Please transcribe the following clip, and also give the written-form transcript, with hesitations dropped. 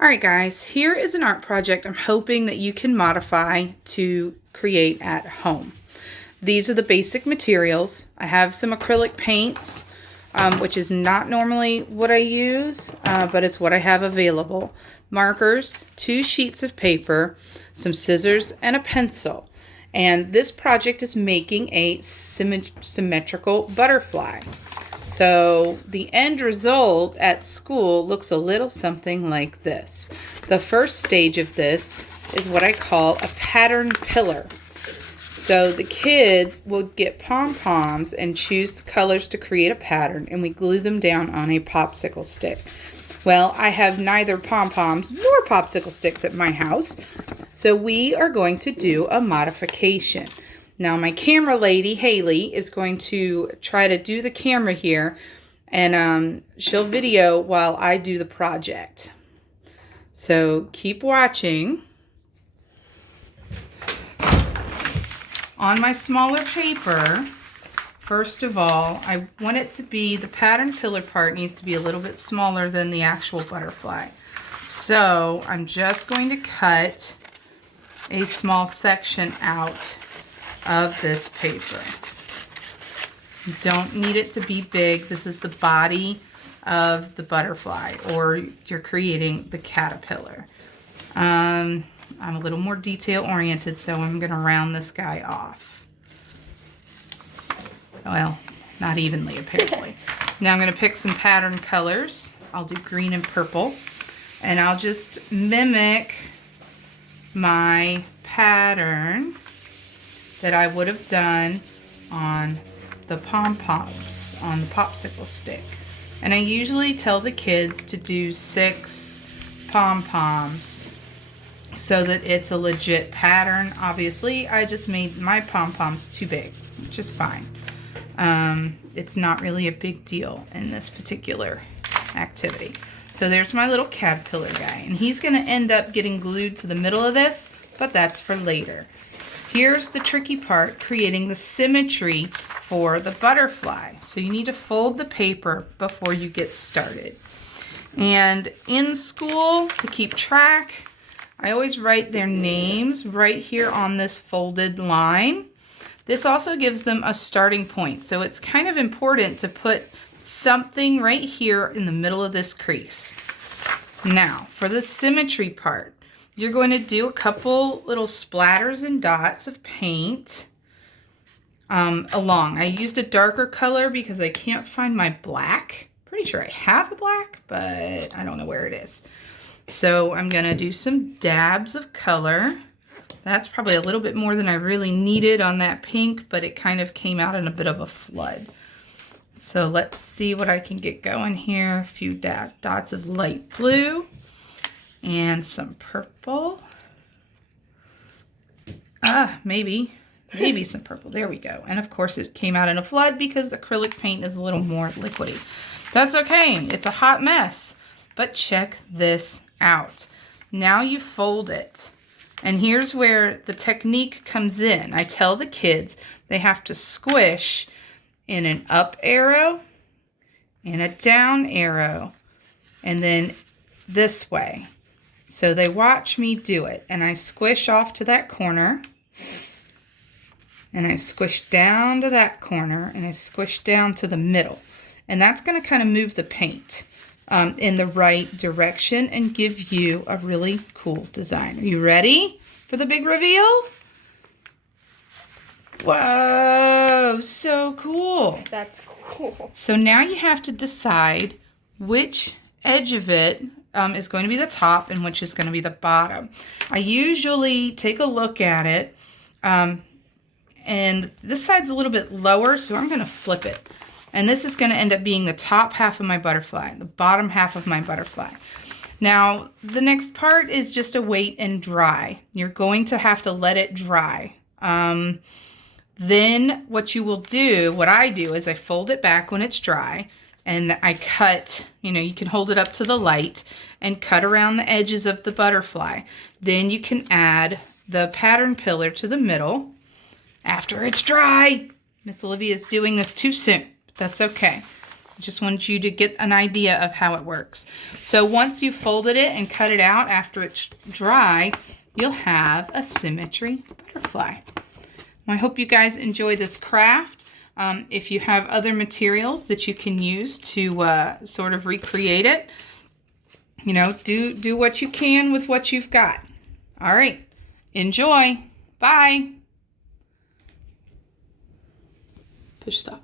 Alright guys, here is an art project I'm hoping that you can modify to create at home. These are the basic materials. I have some acrylic paints, which is not normally what I use, but it's what I have available. Markers, 2 sheets of paper, some scissors, and a pencil. And this project is making a symmetrical butterfly. So the end result at school looks a little something like this. The first stage of this is what I call a pattern pillar. So the kids will get pom-poms and choose the colors to create a pattern, and we glue them down on a popsicle stick. Well, I have neither pom-poms nor popsicle sticks at my house, so we are going to do a modification. Now my camera lady, Haley, is going to try to do the camera here, and she'll video while I do the project. So keep watching. On my smaller paper, first of all, I want it to be, the pattern pillar part needs to be a little bit smaller than the actual butterfly. So I'm just going to cut a small section out of this paper. You don't need it to be big. This is the body of the butterfly, or you're creating the caterpillar. I'm a little more detail oriented, so I'm going to round this guy off. Well, not evenly apparently. Now I'm going to pick some pattern colors. I'll do green and purple, and I'll just mimic my pattern that I would have done on the pom-poms on the popsicle stick. And I usually tell the kids to do 6 pom-poms so that it's a legit pattern. Obviously, I just made my pom-poms too big, which is fine. It's not really a big deal in this particular activity. So there's my little caterpillar guy, and he's gonna end up getting glued to the middle of this, but that's for later. Here's the tricky part, creating the symmetry for the butterfly. So you need to fold the paper before you get started. And in school, to keep track, I always write their names right here on this folded line. This also gives them a starting point. So it's kind of important to put something right here in the middle of this crease. Now, for the symmetry part, you're going to do a couple little splatters and dots of paint along. I used a darker color because I can't find my black. Pretty sure I have a black, but I don't know where it is. So I'm going to do some dabs of color. That's probably a little bit more than I really needed on that pink, but it kind of came out in a bit of a flood. So let's see what I can get going here. A few dots of light blue. And some purple. Maybe some purple. There we go. And of course it came out in a flood because acrylic paint is a little more liquidy. That's okay. It's a hot mess. But check this out. Now you fold it. And here's where the technique comes in. I tell the kids they have to squish in an up arrow and a down arrow, and then this way. So they watch me do it, and I squish off to that corner, and I squish down to that corner, and I squish down to the middle. And that's going to kind of move the paint in the right direction and give you a really cool design. Are you ready for the big reveal? Whoa, so cool. That's cool. So now you have to decide which edge of it is going to be the top and which is going to be the bottom. I usually take a look at it, and this side's a little bit lower, so I'm going to flip it. And this is going to end up being the top half of my butterfly, the bottom half of my butterfly. Now, the next part is just to wait and dry. You're going to have to let it dry. Then what you will do, what I do, is I fold it back when it's dry, and I cut, you can hold it up to the light and cut around the edges of the butterfly. Then you can add the pattern pillar to the middle after it's dry. Miss Olivia is doing this too soon, but that's okay. Just wanted you to get an idea of how it works. So once you've folded it and cut it out after it's dry, you'll have a symmetry butterfly. I hope you guys enjoy this craft. If you have other materials that you can use to sort of recreate it, you know, do what you can with what you've got. All right, enjoy. Bye. Push stop.